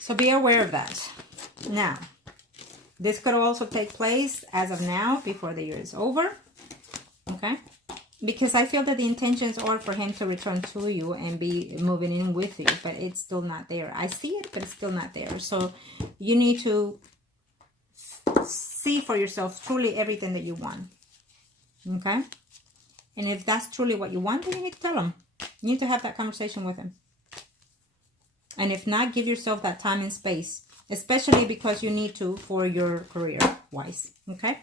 So be aware of that. Now, this could also take place as of now, before the year is over. Okay? Because I feel that the intentions are for him to return to you and be moving in with you, but it's still not there. I see it, but it's still not there. So you need to see for yourself truly everything that you want. Okay? And if that's truly what you want, then you need to tell him. You need to have that conversation with him. And if not, give yourself that time and space, especially because you need to for your career-wise. Okay?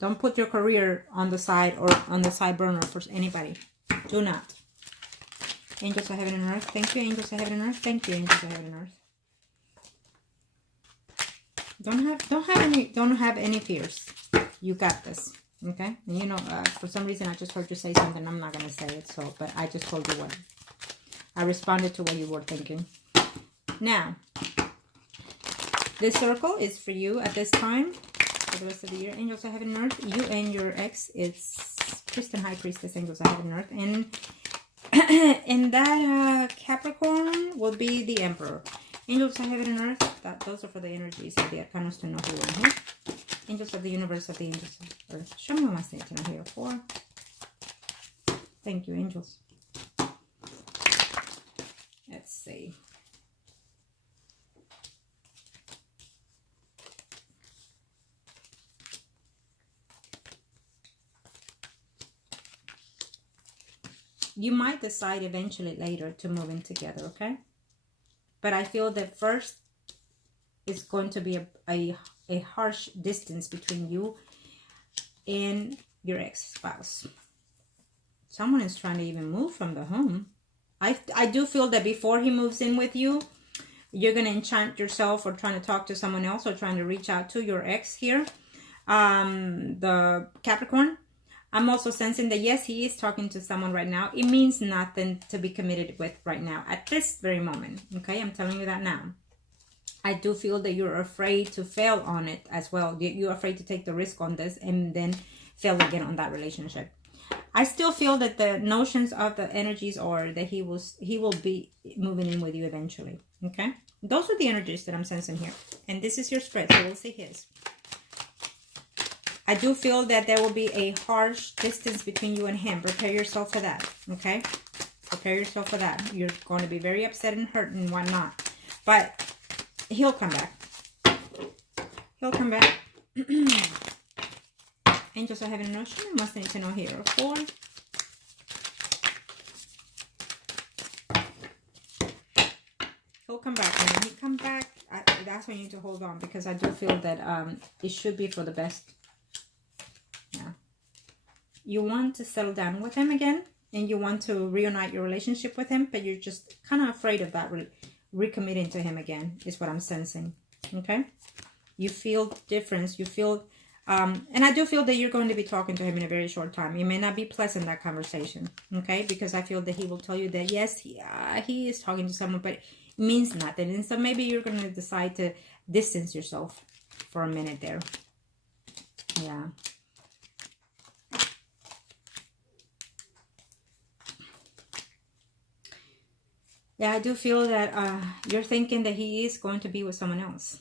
Don't put your career on the side or on the side burner for anybody. Do not. Angels of heaven and earth, thank you. Angels of heaven and earth, thank you. Angels of heaven and earth. Don't have any fears. You got this. Okay? And you know, for some reason I just heard you say something. I'm not gonna say it, so but I just told you what. I responded to what you were thinking. Now, this circle is for you at this time. For the rest of the year, angels of heaven and earth, you and your ex, it's Priest and High Priestess, angels of heaven and earth, and that Capricorn will be the Emperor. Angels of heaven and earth, those are for the energies of the arcanos to know who are here. Angels of the universe, of the angels of earth. Show me what my saints are here for. Thank you, angels. Let's see. You might decide eventually later to move in together, okay? But I feel that first is going to be a harsh distance between you and your ex-spouse. Someone is trying to even move from the home. I do feel that before he moves in with you, you're going to enchant yourself or trying to talk to someone else or trying to reach out to your ex here. The Capricorn. I'm also sensing that, yes, he is talking to someone right now. It means nothing to be committed with right now at this very moment. Okay, I'm telling you that now. I do feel that you're afraid to fail on it as well. You're afraid to take the risk on this and then fail again on that relationship. I still feel that the notions of the energies are that he will be moving in with you eventually. Okay, those are the energies that I'm sensing here. And this is your spread, so we'll see his. I do feel that there will be a harsh distance between you and him. Prepare yourself for that, okay? Prepare yourself for that. You're going to be very upset and hurt and whatnot. But he'll come back. He'll come back. Angels of heaven and earth, I must need to know here. 4. He'll come back. And when he comes back, that's when you need to hold on. Because I do feel that it should be for the best. You want to settle down with him again, and you want to reunite your relationship with him, but you're just kind of afraid of that recommitting to him again, is what I'm sensing. Okay? You feel difference. You feel, and I do feel that you're going to be talking to him in a very short time. It may not be pleasant, that conversation. Okay? Because I feel that he will tell you that, yes, he is talking to someone, but it means nothing. And so maybe you're going to decide to distance yourself for a minute there. Yeah. Yeah, I do feel that you're thinking that he is going to be with someone else.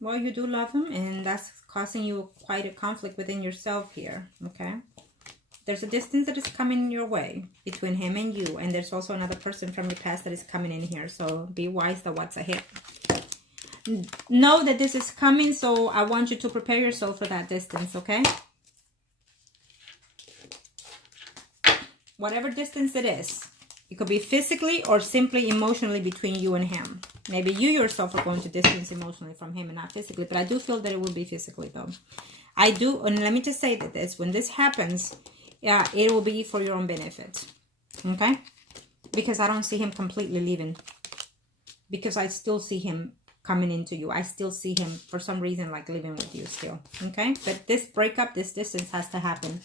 Well, you do love him, and that's causing you quite a conflict within yourself here, okay? There's a distance that is coming your way between him and you, and there's also another person from your past that is coming in here, so be wise to what's ahead. Know that this is coming, so I want you to prepare yourself for that distance, okay? Whatever distance it is. It could be physically or simply emotionally between you and him. Maybe you yourself are going to distance emotionally from him and not physically. But I do feel that it will be physically though. I do, and let me just say that when this happens, yeah, it will be for your own benefit. Okay? Because I don't see him completely leaving. Because I still see him coming into you. I still see him for some reason like living with you still. Okay? But this breakup, this distance has to happen.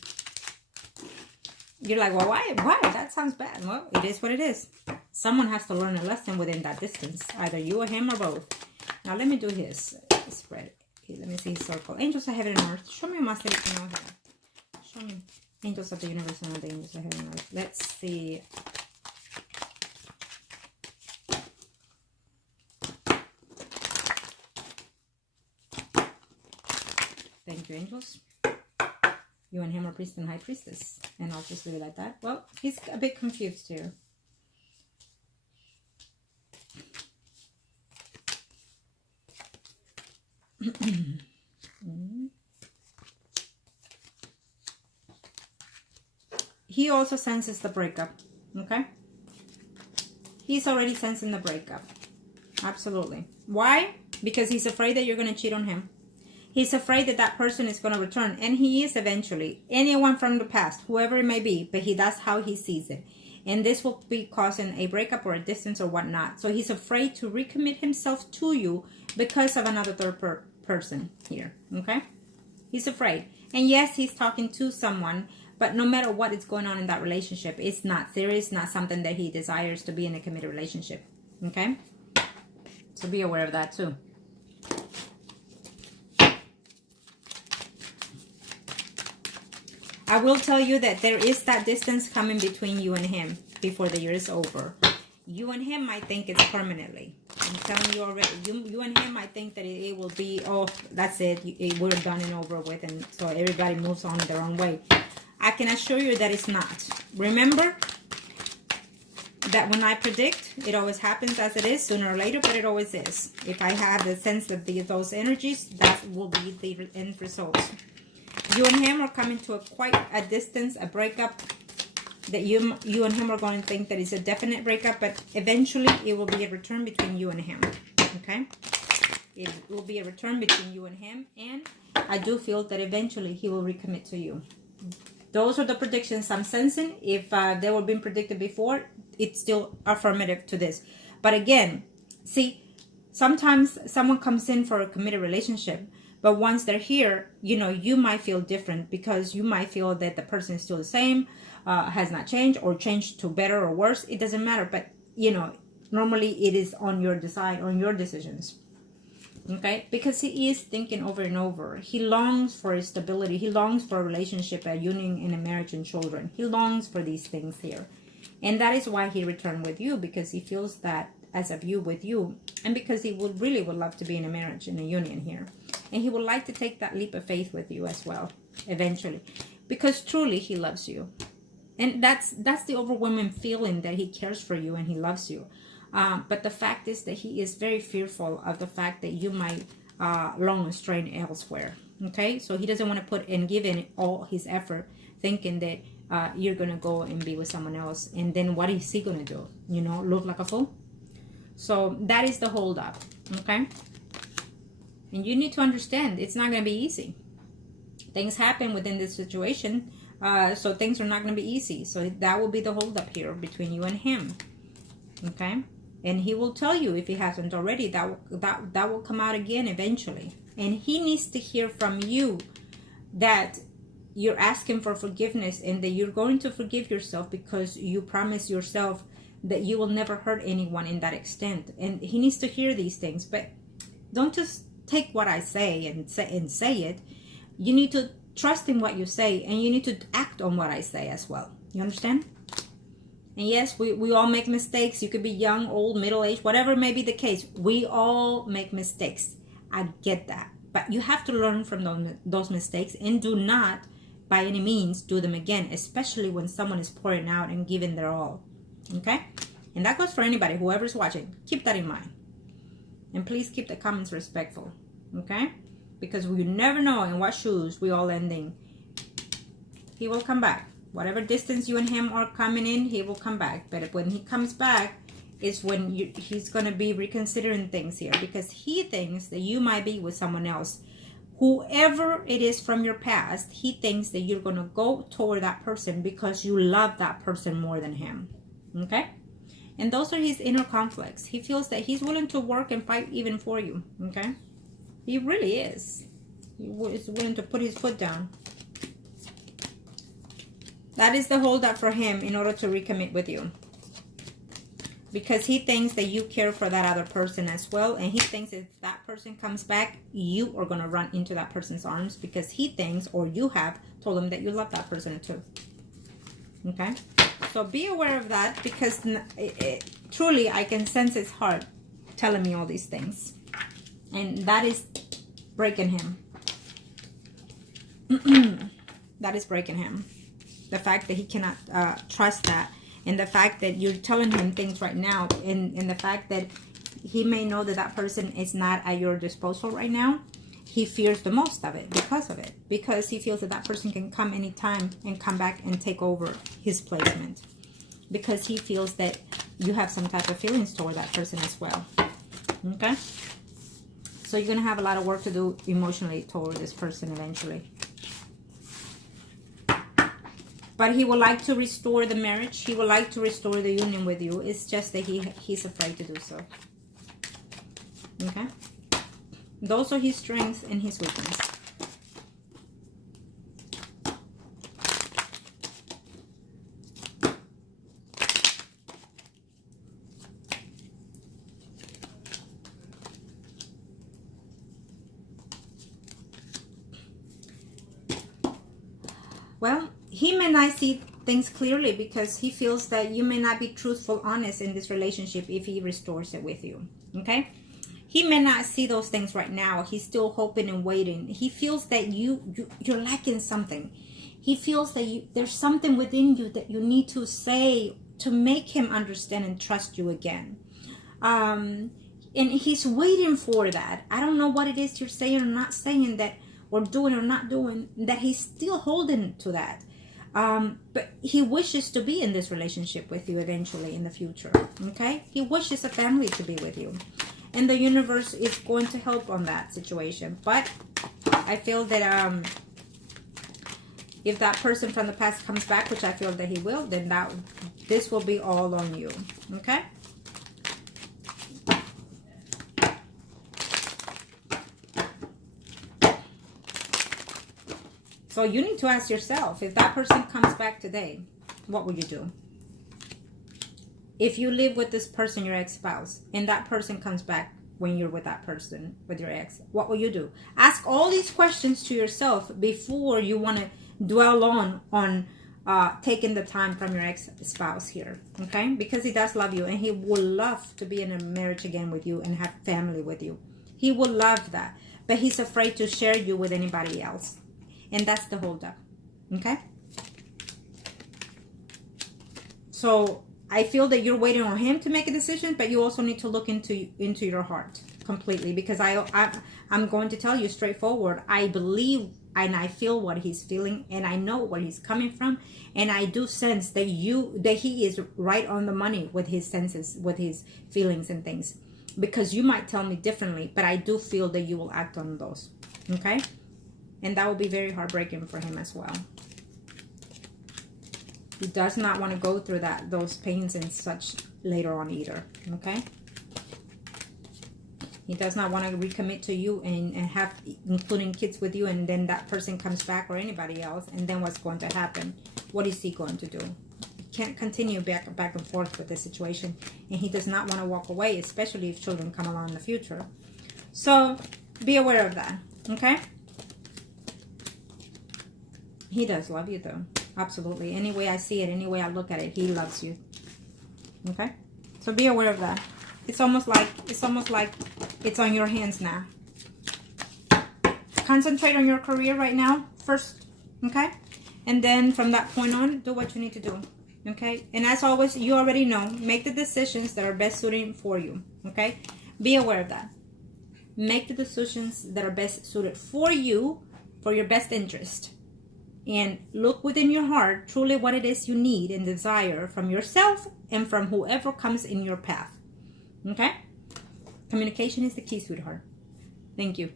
You're like, well, why? That sounds bad. Well, it is what it is. Someone has to learn a lesson within that distance. Either you or him or both. Now, let me do his spread. Okay, let me see his circle. Angels of heaven and earth. Show me my city to know here. Show me. Angels of the universe and the angels of heaven and earth. Let's see. angels. You and him are priest and high priestess. And I'll just leave it like that. Well, he's a bit confused here. He also senses the breakup. Okay? He's already sensing the breakup. Absolutely. Why? Because he's afraid that you're going to cheat on him. He's afraid that that person is going to return. And he is eventually. Anyone from the past, whoever it may be. But that's how he sees it. And this will be causing a breakup or a distance or whatnot. So he's afraid to recommit himself to you because of another third person here. Okay? He's afraid. And yes, he's talking to someone. But no matter what is going on in that relationship, it's not serious, not something that he desires to be in a committed relationship. Okay? So be aware of that too. I will tell you that there is that distance coming between you and him before the year is over. You and him might think it's permanently. I'm telling you already. You and him might think that it will be, oh, that's it. We're done and over with. And so everybody moves on their own way. I can assure you that it's not. Remember that when I predict, it always happens as it is, sooner or later, but it always is. If I have the sense of those energies, that will be the end results. You and him are coming to quite a distance, a breakup, that you and him are going to think that it's a definite breakup, but eventually it will be a return between you and him. Okay? It will be a return between you and him, and I do feel that eventually he will recommit to you. Those are the predictions I'm sensing. If they were being predicted before, it's still affirmative to this. But again, see, sometimes someone comes in for a committed relationship, but once they're here, you might feel different because you might feel that the person is still the same, has not changed or changed to better or worse. It doesn't matter. But, normally it is on your decisions. Okay, because he is thinking over and over. He longs for stability. He longs for a relationship, a union, and a marriage and children. He longs for these things here. And that is why he returned with you, because he feels that as a view with you, and because he would love to be in a marriage, in a union here. And he would like to take that leap of faith with you as well, eventually. Because truly he loves you. And that's the overwhelming feeling that he cares for you and he loves you. But the fact is that he is very fearful of the fact that you might long astray elsewhere. Okay? So he doesn't want to put and give in all his effort thinking that you're going to go and be with someone else. And then what is he going to do? Look like a fool? So that is the holdup. Okay? And you need to understand it's not going to be easy. Things happen within this situation. So things are not going to be easy. So that will be the holdup here between you and him. Okay? And he will tell you, if he hasn't already, that will come out again eventually. And he needs to hear from you that you're asking for forgiveness and that you're going to forgive yourself because you promise yourself that you will never hurt anyone in that extent. And he needs to hear these things. But don't just take what I say and say it. You need to trust in what you say, and you need to act on what I say as well. You understand? And yes, we all make mistakes. You could be young, old, middle-aged, whatever may be the case. We all make mistakes. I get that. But you have to learn from those mistakes and do not, by any means, do them again, especially when someone is pouring out and giving their all. Okay? And that goes for anybody, whoever's watching. Keep that in mind. And please keep the comments respectful. Okay? Because we never know in what shoes we all ending. He will come back. Whatever distance you and him are coming in, he will come back. But when he comes back, is when he's going to be reconsidering things here. Because he thinks that you might be with someone else. Whoever it is from your past, he thinks that you're going to go toward that person because you love that person more than him. Okay? And those are his inner conflicts. He feels that he's willing to work and fight even for you. Okay? He really is. He is willing to put his foot down. That is the holdup for him in order to recommit with you. Because he thinks that you care for that other person as well. And he thinks if that person comes back, you are going to run into that person's arms. Because he thinks, or you have told him that you love that person too. Okay? So be aware of that. Because truly I can sense his heart telling me all these things. And that is breaking him. That is breaking him. The fact that he cannot trust that, and the fact that you're telling him things right now, and the fact that he may know that that person is not at your disposal right now. He fears the most of it because of it. Because he feels that that person can come anytime and come back and take over his placement. Because he feels that you have some type of feelings toward that person as well. Okay? So you're going to have a lot of work to do emotionally toward this person eventually. But he would like to restore the marriage. He would like to restore the union with you. It's just that he's afraid to do so. Okay? Those are his strengths and his weakness. Well, he may not see things clearly because he feels that you may not be truthful, honest in this relationship if he restores it with you. Okay? He may not see those things right now. He's still hoping and waiting. He feels that you're lacking something. He feels that there's something within you that you need to say to make him understand and trust you again. And he's waiting for that. I don't know what it is you're saying or not saying that, or doing or not doing, that he's still holding to that. But he wishes to be in this relationship with you eventually in the future. Okay? He wishes a family to be with you. And the universe is going to help on that situation. But I feel that if that person from the past comes back, which I feel that he will, then this will be all on you. Okay? So you need to ask yourself, if that person comes back today, what would you do? If you live with this person, your ex-spouse, and that person comes back when you're with that person, with your ex, what will you do? Ask all these questions to yourself before you want to dwell on taking the time from your ex-spouse here, okay? Because he does love you, and he would love to be in a marriage again with you and have family with you. He would love that, but he's afraid to share you with anybody else, and that's the holdup, okay? So I feel that you're waiting on him to make a decision, but you also need to look into your heart completely, because I'm going to tell you straightforward. I believe and I feel what he's feeling, and I know where he's coming from, and I do sense that he is right on the money with his senses, with his feelings and things, because you might tell me differently, but I do feel that you will act on those. Okay? And that will be very heartbreaking for him as well. He does not want to go through those pains and such later on either. Okay? He does not want to recommit to you and have, including kids with you, and then that person comes back, or anybody else, and then what's going to happen? What is he going to do? He can't continue back and forth with the situation, and he does not want to walk away, especially if children come along in the future. So be aware of that. Okay? He does love you though. Absolutely. Any way I see it, any way I look at it, he loves you. Okay? So be aware of that. It's almost like it's on your hands now. Concentrate on your career right now first. Okay? And then from that point on, do what you need to do. Okay? And as always, you already know, make the decisions that are best suited for you. Okay? Be aware of that. Make the decisions that are best suited for you, for your best interest. And look within your heart truly what it is you need and desire from yourself and from whoever comes in your path. Okay? Communication is the key, sweetheart. Thank you.